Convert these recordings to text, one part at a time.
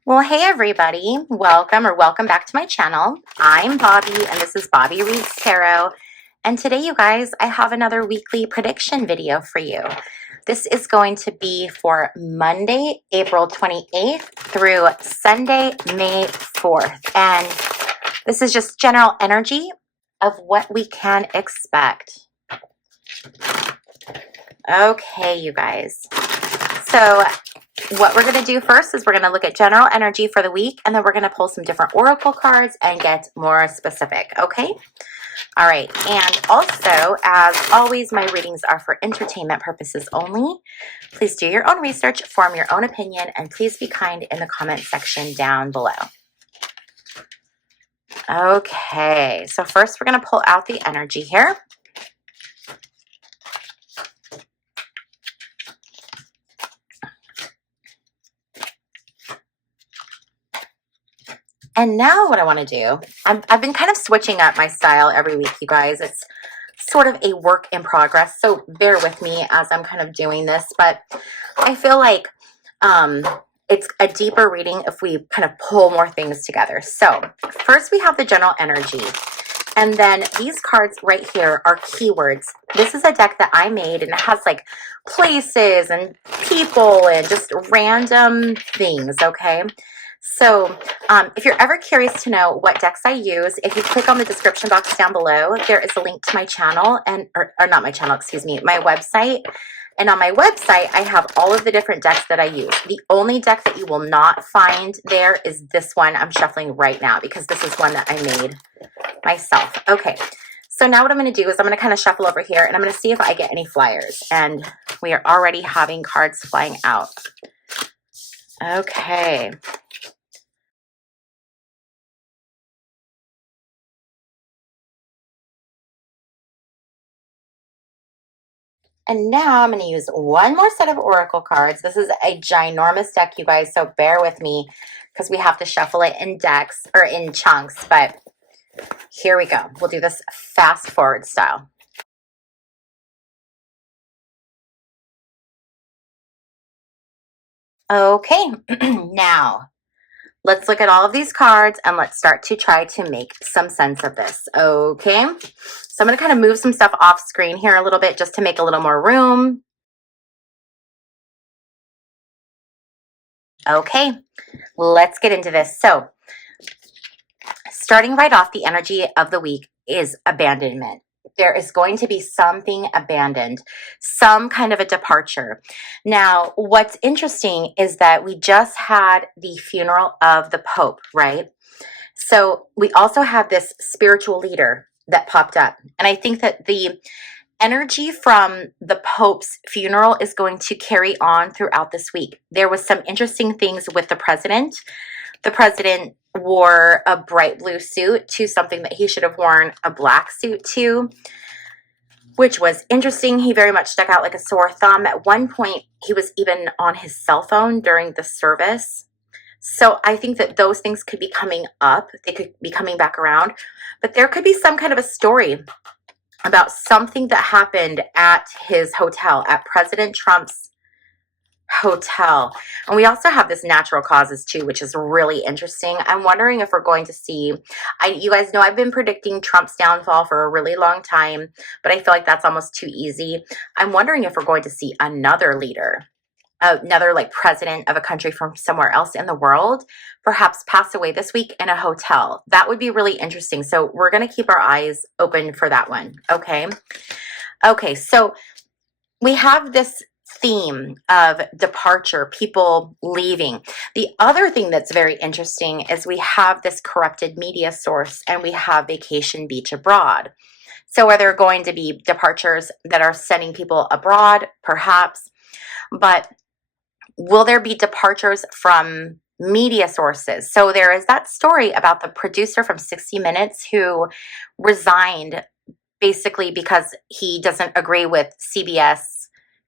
Well, hey everybody, welcome back to my channel. I'm Bobbie and this is Bobbie Reads Tarot. And today, you guys, I have another weekly prediction video for you. This is going to be for Monday, April 28th through Sunday, May 4th. And this is just general energy of what we can expect. Okay, you guys. So what we're going to do first is we're going to look at general energy for the week, and then we're going to pull some different oracle cards and get more specific, okay? All right, and also, as always, my readings are for entertainment purposes only. Please do your own research, form your own opinion, and please be kind in the comment section down below. Okay, so first we're going to pull out the energy here. And now what I want to do, I've been kind of switching up my style every week, you guys. It's sort of a work in progress, so bear with me as I'm kind of doing this. But I feel like it's a deeper reading if we kind of pull more things together. So first we have the general energy. And then these cards right here are keywords. This is a deck that I made, and it has like places and people and just random things, okay? So if you're ever curious to know what decks I use, if you click on the description box down below, there is a link to my channel, and or not my channel, excuse me, my website. And on my website, I have all of the different decks that I use. The only deck that you will not find there is this one I'm shuffling right now, because this is one that I made myself. Okay, so now what I'm going to do is I'm going to kind of shuffle over here, and I'm going to see if I get any flyers. And we are already having cards flying out. Okay. And now I'm going to use one more set of oracle cards. This is a ginormous deck, you guys, so bear with me because we have to shuffle it in decks or in chunks. But here we go. We'll do this fast forward style. Okay, now let's look at all of these cards and let's start to try to make some sense of this. Okay, so I'm going to kind of move some stuff off screen here a little bit just to make a little more room. Okay, let's get into this. So starting right off, the energy of the week is abandonment. There is going to be something abandoned, some kind of a departure. Now, what's interesting is that we just had the funeral of the Pope, right? So we also have this spiritual leader that popped up. And I think that the energy from the Pope's funeral is going to carry on throughout this week. There was some interesting things with the president. The president wore a bright blue suit to something that he should have worn a black suit to, which was interesting. He very much stuck out like a sore thumb. At one point, he was even on his cell phone during the service. So I think that those things could be coming up. They could be coming back around. But there could be some kind of a story about something that happened at his hotel, at President Trump's hotel. And we also have this natural causes too, which is really interesting. I'm wondering if we're going to see, you guys know I've been predicting Trump's downfall for a really long time, but I feel like that's almost too easy. I'm wondering if we're going to see another leader, another like president of a country from somewhere else in the world, perhaps pass away this week in a hotel. That would be really interesting. So we're going to keep our eyes open for that one. Okay. Okay. So we have this theme of departure, people leaving. The other thing that's very interesting is we have this corrupted media source, and we have Vacation Beach Abroad. So are there going to be departures that are sending people abroad? Perhaps. But will there be departures from media sources? So there is that story about the producer from 60 Minutes who resigned basically because he doesn't agree with CBS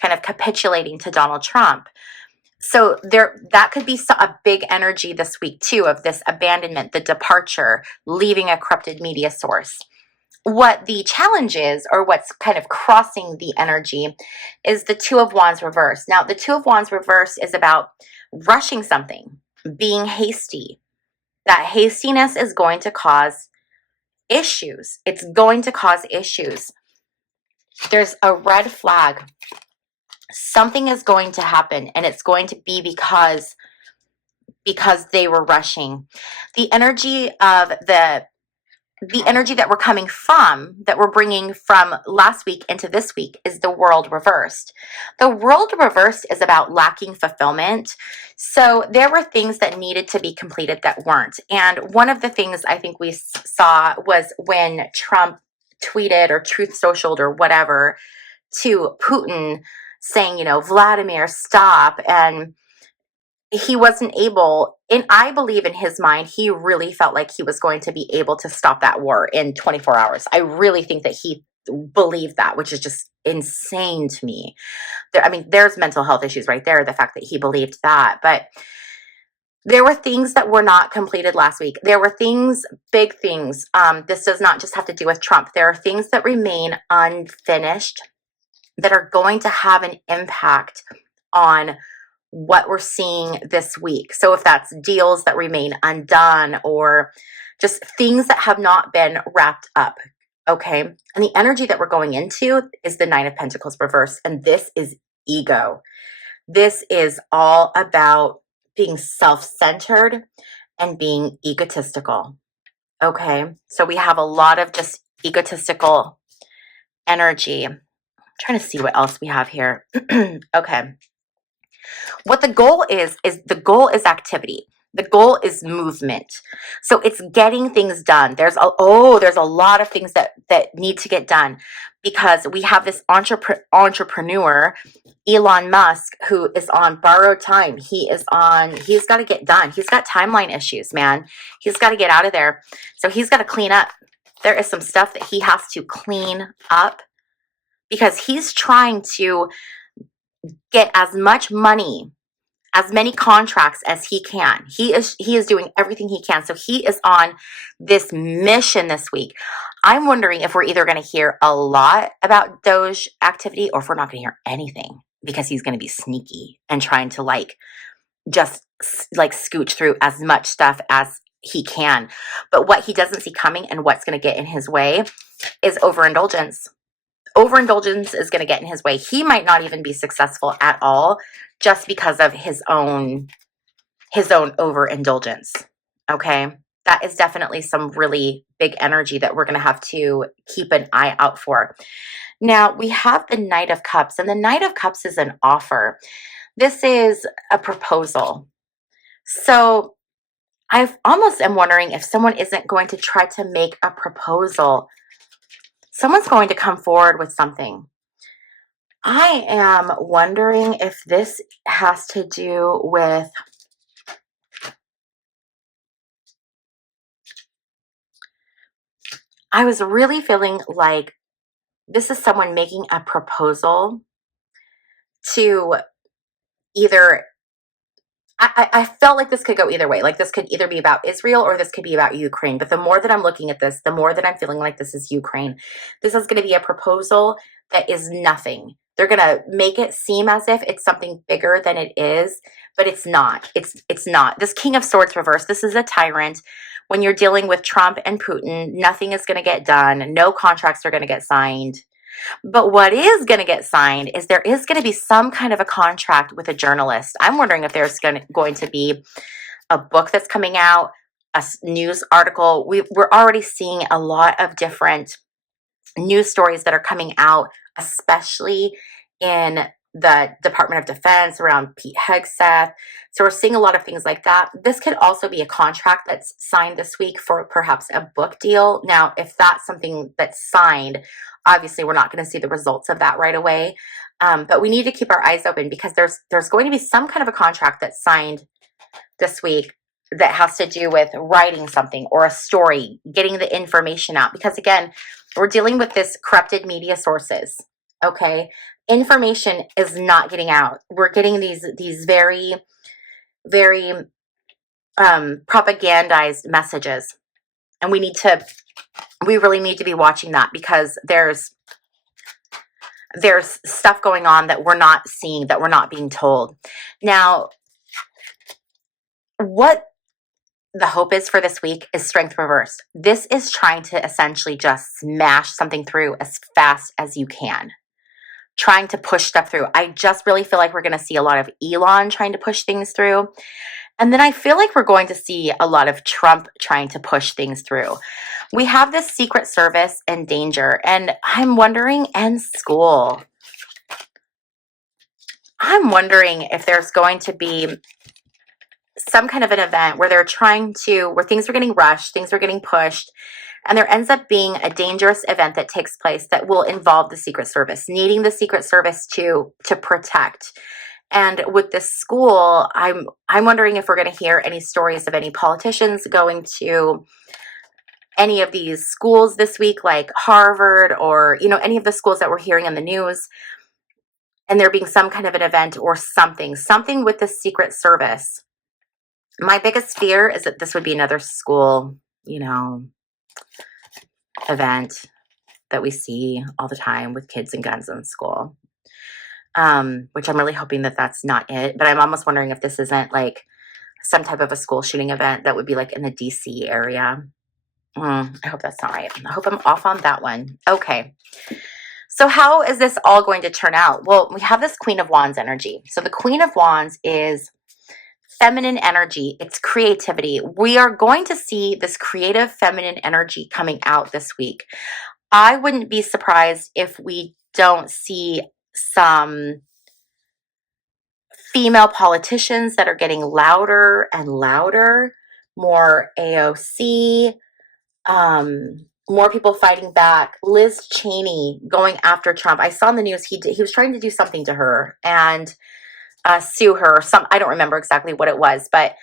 kind of capitulating to Donald Trump. So that could be a big energy this week too, of this abandonment, the departure, leaving a corrupted media source. What the challenge is, or what's kind of crossing the energy, is the Two of Wands reverse. Now, the Two of Wands reverse is about rushing something. being hasty. That hastiness is going to cause issues. It's going to cause issues. There's a red flag. Something is going to happen, and it's going to be because they were rushing. The energy of the energy that we're coming from, that we're bringing from last week into this week, is the world reversed. The world reversed is about lacking fulfillment. So there were things that needed to be completed that weren't. And one of the things I think we saw was when Trump tweeted or truth socialed or whatever to Putin saying, you know, Vladimir, stop. And he wasn't able, and I believe in his mind, he really felt like he was going to be able to stop that war in 24 hours. I really think that he believed that, which is just insane to me. There's mental health issues right there, the fact that he believed that. But there were things that were not completed last week. There were things, big things. This does not just have to do with Trump. There are things that remain unfinished that are going to have an impact on what we're seeing this week. So if that's deals that remain undone or just things that have not been wrapped up, okay? And the energy that we're going into is the Nine of Pentacles reverse, and this is ego. This is all about being self-centered and being egotistical, okay? So we have a lot of just egotistical energy. I'm trying to see what else we have here. Okay. What the goal is the goal is activity. The goal is movement. So it's getting things done. There's a lot of things that need to get done, because we have this entrepreneur, Elon Musk, who is on borrowed time. He's got to get done. He's got timeline issues, man. He's got to get out of there. So he's got to clean up. There is some stuff that he has to clean up, because he's trying to get as much money, as many contracts as he can. He is doing everything he can. So he is on this mission this week. I'm wondering if we're either going to hear a lot about Doge activity, or if we're not going to hear anything, because he's going to be sneaky and trying to just scooch through as much stuff as he can. But what he doesn't see coming, and what's going to get in his way, is overindulgence. Overindulgence is going to get in his way. He might not even be successful at all, just because of his own overindulgence. Okay, that is definitely some really big energy that we're going to have to keep an eye out for. Now we have the Knight of Cups, and the Knight of Cups is an offer. This is a proposal. So I almost am wondering if someone isn't going to try to make a proposal. Someone's going to come forward with something. I am wondering if this has to do with I was really feeling like this is someone making a proposal to either I felt like this could go either way. Like this could either be about Israel, or this could be about Ukraine. But the more that I'm looking at this, the more that I'm feeling like this is Ukraine. This is going to be a proposal that is nothing. They're going to make it seem as if it's something bigger than it is, but it's not. It's not. This King of Swords reverse, this is a tyrant. When you're dealing with Trump and Putin, nothing is going to get done. No contracts are going to get signed. But what is going to get signed is there is going to be some kind of a contract with a journalist. I'm wondering if there's going to be a book that's coming out, a news article. We're already seeing a lot of different news stories that are coming out, especially in the Department of Defense around Pete Hegseth. So we're seeing a lot of things like that. This could also be a contract that's signed this week for perhaps a book deal. Now, if that's something that's signed, obviously we're not going to see the results of that right away. But we need to keep our eyes open, because there's going to be some kind of a contract that's signed this week that has to do with writing something or a story, getting the information out. Because again, we're dealing with this corrupted media sources. Okay, information is not getting out. We're getting these very, very propagandized messages, and we really need to be watching that, because there's stuff going on that we're not seeing, that we're not being told. Now, what the hope is for this week is strength reversed. This is trying to essentially just smash something through as fast as you can, trying to push stuff through. I just really feel like we're going to see a lot of Elon trying to push things through. And then I feel like we're going to see a lot of Trump trying to push things through. We have this Secret Service in danger, and I'm wondering, and school. I'm wondering if there's going to be some kind of an event where where things are getting rushed, things are getting pushed, and there ends up being a dangerous event that takes place that will involve the Secret Service, needing the Secret Service to protect. And with this school, I'm wondering if we're going to hear any stories of any politicians going to any of these schools this week, like Harvard or, any of the schools that we're hearing in the news, and there being some kind of an event or something with the Secret Service. My biggest fear is that this would be another school, event that we see all the time with kids and guns in school. Which I'm really hoping that that's not it. But I'm almost wondering if this isn't like some type of a school shooting event that would be like in the DC area. I hope that's not right. I hope I'm off on that one. Okay. So how is this all going to turn out? Well, we have this Queen of Wands energy. So the Queen of Wands is feminine energy. It's creativity. We are going to see this creative feminine energy coming out this week. I wouldn't be surprised if we don't see some female politicians that are getting louder and louder, more AOC, more people fighting back. Liz Cheney going after Trump. I saw in the news he was trying to do something to her and sue her. I don't remember exactly what it was, but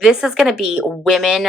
this is going to be women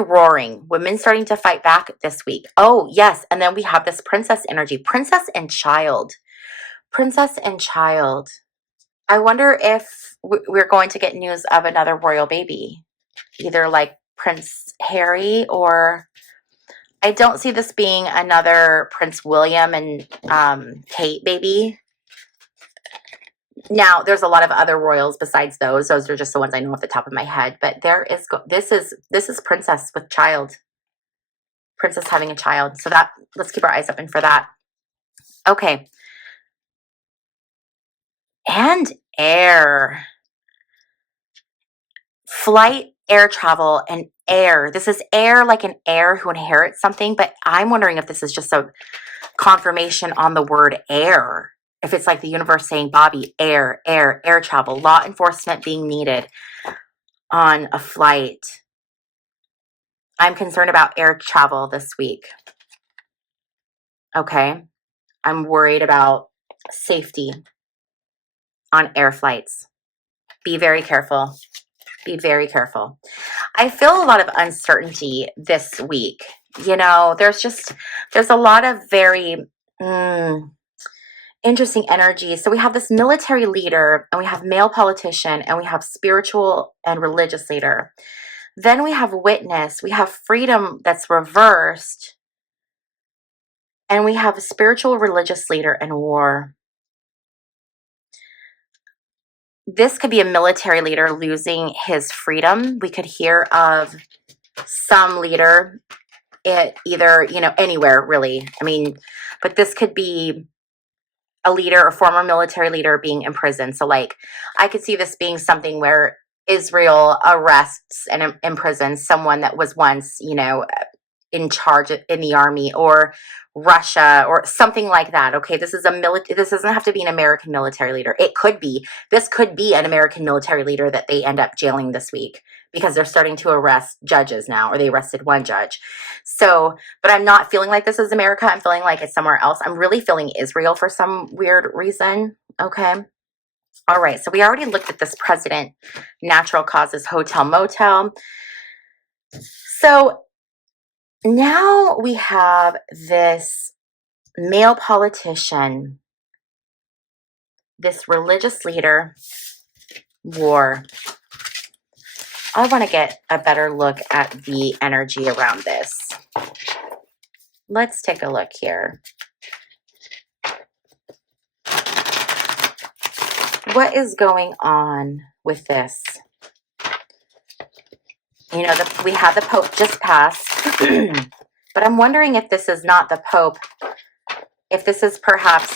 roaring, women starting to fight back this week. Oh, yes. And then we have this princess energy, princess and child. I wonder if we're going to get news of another royal baby, either like Prince Harry, or I don't see this being another Prince William and Kate baby. Now, there's a lot of other royals besides those. Those are just the ones I know off the top of my head. But this is princess with child. Princess having a child. So let's keep our eyes open for that. Okay. And air. Flight, air travel, and heir. This is heir, like an heir who inherits something. But I'm wondering if this is just a confirmation on the word air. If it's like the universe saying, Bobbie, air travel, law enforcement being needed on a flight. I'm concerned about air travel this week. Okay. I'm worried about safety on air flights. Be very careful. Be very careful. I feel a lot of uncertainty this week. There's a lot of very interesting energy. So we have this military leader, and we have male politician, and we have spiritual and religious leader. Then we have witness. We have freedom that's reversed. And we have a spiritual religious leader and war. This could be a military leader losing his freedom. We could hear of some leader, either, anywhere really. But this could be a leader, a former military leader being imprisoned. So like, I could see this being something where Israel arrests and imprisons someone that was once, in charge in the army, or Russia or something like that. Okay, this doesn't have to be an American military leader. This could be an American military leader that they end up jailing this week, because they're starting to arrest judges now, or they arrested one judge. So, but I'm not feeling like this is America. I'm feeling like it's somewhere else. I'm really feeling Israel for some weird reason. Okay. All right. So we already looked at this president, natural causes, hotel, motel. So now we have this male politician, this religious leader, war. I want to get a better look at the energy around this. Let's take a look here. What is going on with this? You know, we had the Pope just pass, but I'm wondering if this is not the Pope, if this is perhaps,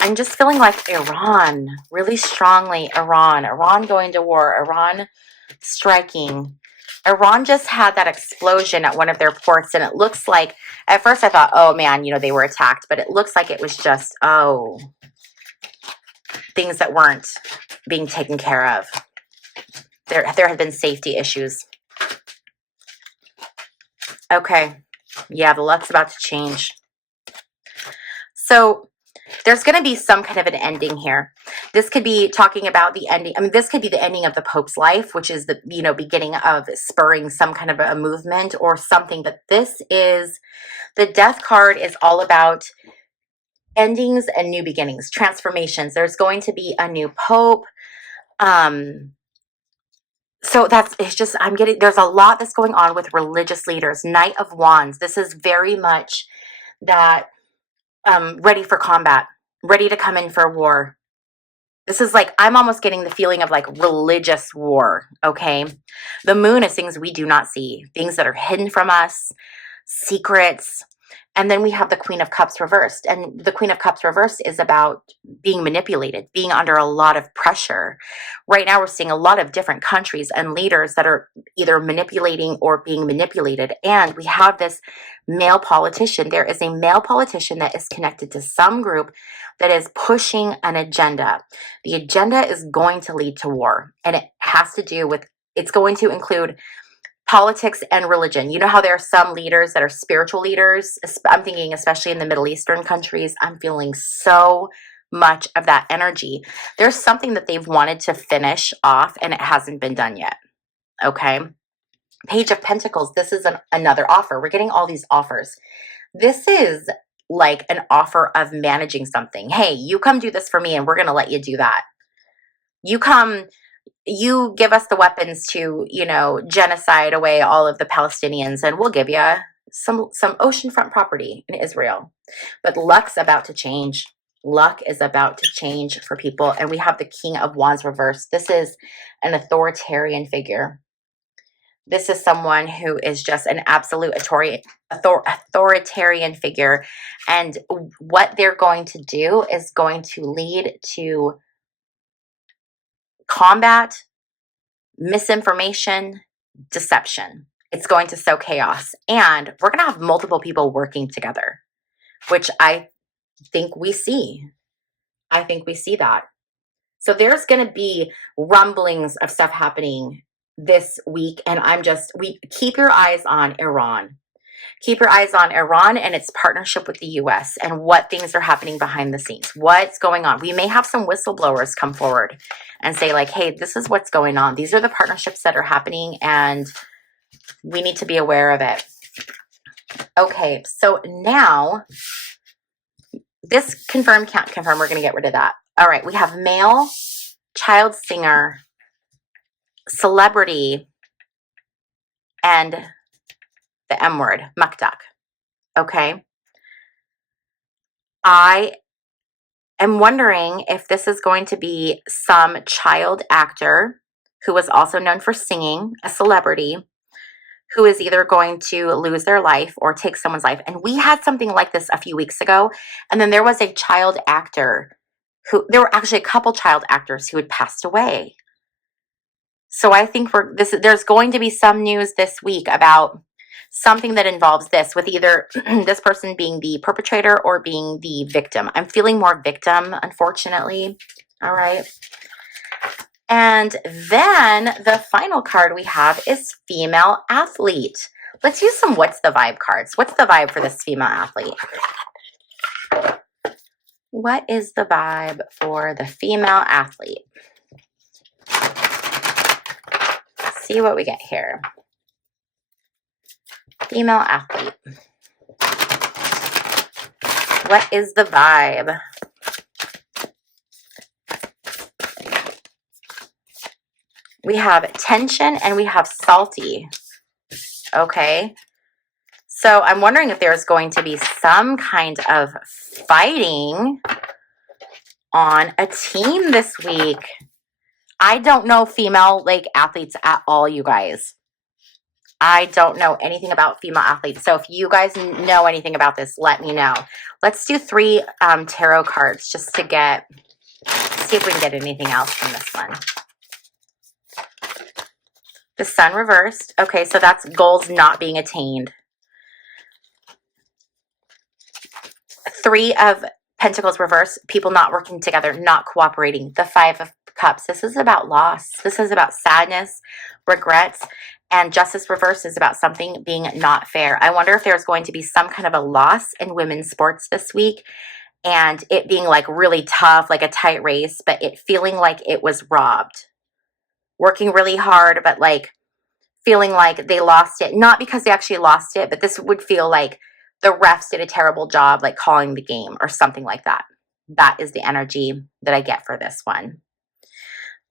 I'm just feeling like Iran, really strongly Iran going to war, Iran striking. Iran just had that explosion at one of their ports, and it looks like, at first I thought, oh man, you know, they were attacked, but it looks like it was just, oh, things that weren't being taken care of. There have been safety issues. Okay. Yeah, the luck's about to change. So there's going to be some kind of an ending here. This could be talking about the ending. I mean, this could be the ending of the Pope's life, which is the, you know, beginning of spurring some kind of a movement or something. But this is, the Death card is all about endings and new beginnings, transformations. There's going to be a new Pope. So it's just, there's a lot that's going on with religious leaders. Knight of Wands. This is very much that ready for combat, ready to come in for war. This is like, I'm almost getting the feeling of like religious war, okay? The moon is things we do not see, things that are hidden from us, secrets. And then we have the Queen of Cups reversed. And the Queen of Cups reversed is about being manipulated, being under a lot of pressure. Right now, we're seeing a lot of different countries and leaders that are either manipulating or being manipulated. And we have this male politician. There is a male politician that is connected to some group that is pushing an agenda. The agenda is going to lead to war. And it has to do with, it's going to include politics and religion. You know how there are some leaders that are spiritual leaders? I'm thinking especially in the Middle Eastern countries. I'm feeling so much of that energy. There's something that they've wanted to finish off and it hasn't been done yet. Okay. Page of Pentacles. This is another offer. We're getting all these offers. This is like an offer of managing something. Hey, you come do this for me and we're going to let you do that. You give us the weapons to, you know, genocide away all of the Palestinians, and we'll give you some oceanfront property in Israel. But luck's about to change. Luck is about to change for people. And we have the King of Wands reversed. This is an authoritarian figure. This is someone who is just an absolute authoritarian figure. And what they're going to do is going to lead to combat, misinformation, deception. It's going to sow chaos. And we're going to have multiple people working together, which I think we see. I think we see that. So there's going to be rumblings of stuff happening this week. And keep your eyes on Iran. Keep your eyes on Iran and its partnership with the U.S. and what things are happening behind the scenes. What's going on? We may have some whistleblowers come forward and say like, hey, this is what's going on. These are the partnerships that are happening and we need to be aware of it. Okay, so now this confirm, can't confirm. We're going to get rid of that. All right, we have male, child singer, celebrity, and the M word, Mukdak. Okay. I am wondering if this is going to be some child actor who was also known for singing, a celebrity, who is either going to lose their life or take someone's life. And we had something like this a few weeks ago. And then there was a child actor there were actually a couple child actors who had passed away. So I think there's going to be some news this week about something that involves this, with either this person being the perpetrator or being the victim. I'm feeling more victim, unfortunately. All right. And then the final card we have is female athlete. Let's use some what's the vibe cards. What's the vibe for this female athlete? What is the vibe for the female athlete? Let's see what we get here. Female athlete. What is the vibe? We have tension and we have salty. Okay. So I'm wondering if there's going to be some kind of fighting on a team this week. I don't know female athletes at all, you guys. I don't know anything about female athletes. So if you guys know anything about this, let me know. Let's do 3 tarot cards just to see if we can get anything else from this one. The Sun reversed. Okay, so that's goals not being attained. 3 of Pentacles reversed. People not working together, not cooperating. The 5 of Cups. This is about loss. This is about sadness, regrets. And Justice reversed is about something being not fair. I wonder if there's going to be some kind of a loss in women's sports this week. And it being like really tough, like a tight race, but it feeling like it was robbed. Working really hard, but like feeling like they lost it. Not because they actually lost it, but this would feel like the refs did a terrible job, like calling the game or something like that. That is the energy that I get for this one.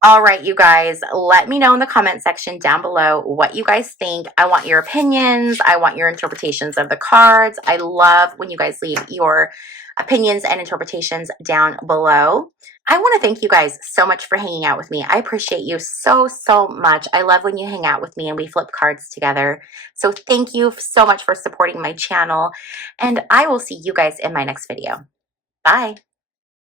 All right, you guys, let me know in the comment section down below what you guys think. I want your opinions. I want your interpretations of the cards. I love when you guys leave your opinions and interpretations down below. I want to thank you guys so much for hanging out with me. I appreciate you so, so much. I love when you hang out with me and we flip cards together. So thank you so much for supporting my channel. And I will see you guys in my next video. Bye.